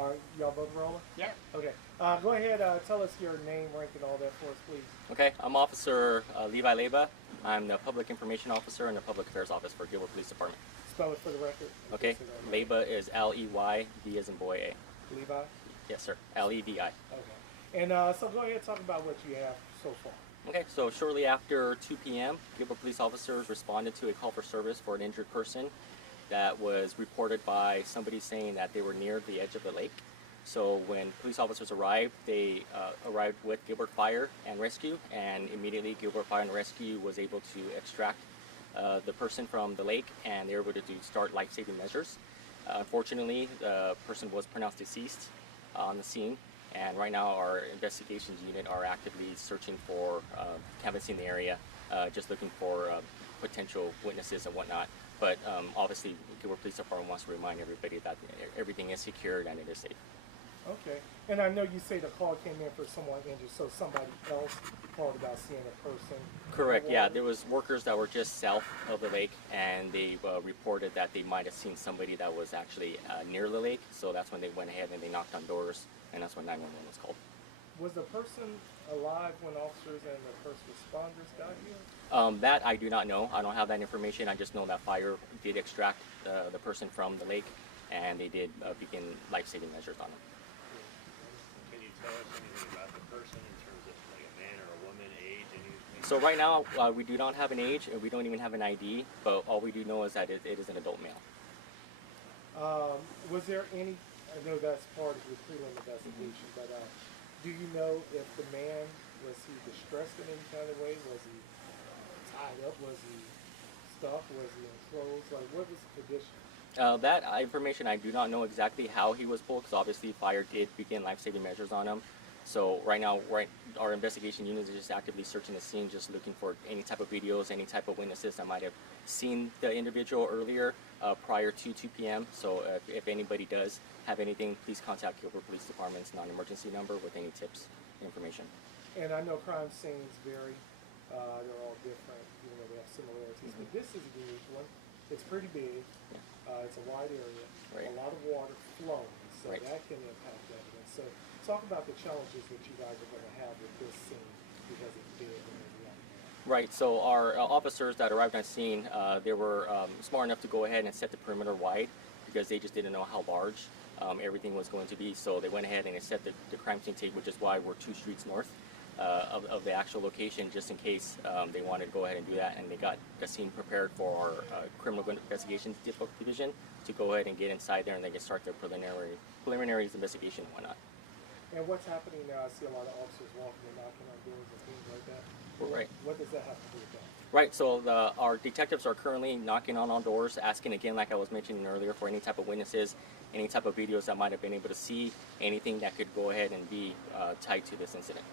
Are y'all both rolling? Yeah. Okay. Go ahead. Tell us your name, rank, and all that for us, please. Okay, I'm Officer Levi Leba. I'm the Public Information Officer in the Public Affairs Office for Gilbert Police Department. Spell it for the record. Okay, Leba is Ley, B as in boy A. Levi? Yes, sir. Levi. Okay. And so go ahead and talk about what you have so far. Okay, so shortly after 2 p.m., Gilbert police officers responded to a call for service for an injured person that was reported by somebody saying that they were near the edge of the lake. So when police officers arrived, they arrived with Gilbert Fire and Rescue, and immediately Gilbert Fire and Rescue was able to extract the person from the lake, and they were able to start life-saving measures. Unfortunately, the person was pronounced deceased on the scene, and right now our investigations unit are actively searching for, canvassing the area, just looking for potential witnesses and whatnot. But obviously, Gilbert Police Department wants to remind everybody that everything is secured and it is safe. Okay. And I know you say the call came in for someone injured, so somebody else called about seeing a person. Correct, yeah. There was workers that were just south of the lake, and they reported that they might have seen somebody that was actually near the lake. So that's when they went ahead and they knocked on doors, and that's when 911 was called. Was the person alive when officers and the first responders got here? That I do not know. I don't have that information. I just know that fire did extract the person from the lake, and they did begin life-saving measures on them. Can you tell us anything about the person in terms of like a man or a woman, age, anything? So right now, we do not have an age, and we don't even have an ID, but all we do know is that it is an adult male. Was there any, I know that's part of the prelim investigation, but do you know if the man, was he distressed in any kind of way? Was he tied up? Was he stuffed? Was he enclosed? Like, what was the condition? That information, I do not know exactly how he was pulled, because obviously fire did begin life-saving measures on him. So right now, our investigation unit is just actively searching the scene, just looking for any type of videos, any type of witnesses that might have seen the individual earlier prior to 2 p.m. So if anybody does have anything, please contact Gilbert Police Department's non-emergency number with any tips and information. And I know crime scenes vary. They're all different. You know, they have similarities. But this is a unique one. It's pretty big. Yeah. It's a wide area. Right. A lot of water flowing. So Right. that can impact evidence. So talk about the challenges that you guys are going to have with this scene because it's big and there's a lot. Right, so our officers that arrived on scene, they were smart enough to go ahead and set the perimeter wide because they just didn't know how large everything was going to be. So they went ahead and they set the crime scene tape, which is why we're 2 streets north of the actual location, just in case they wanted to go ahead and do that. And they got the scene prepared for our criminal investigations division to go ahead and get inside there and they can start their preliminary investigation and whatnot. And what's happening now? I see a lot of officers walking and knocking on doors and things like that. Right. What does that have to do with that? Right, so our detectives are currently knocking on all doors, asking again, like I was mentioning earlier, for any type of witnesses, any type of videos that might have been able to see, anything that could go ahead and be tied to this incident.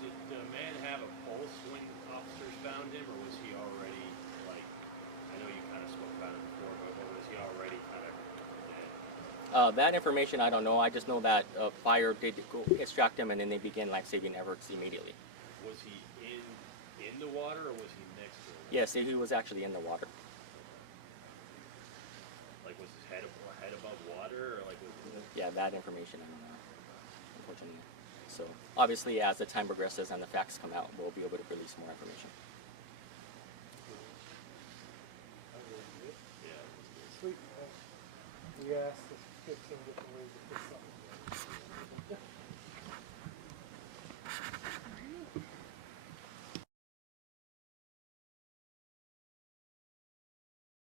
Did the man have a pulse when officers found him, or was he already, like, I know you kind of spoke about it before, but was he already kind of dead? That information I don't know. I just know that fire did go extract him and then they began life-saving efforts immediately. Was he in the water, or was he next to it? Yes, he was actually in the water. Like, was his head above water, or like was Yeah, that information I don't know, unfortunately. So obviously as the time progresses and the facts come out, we'll be able to release more information. yeah. Sweet, man. We asked 15 different ways to put something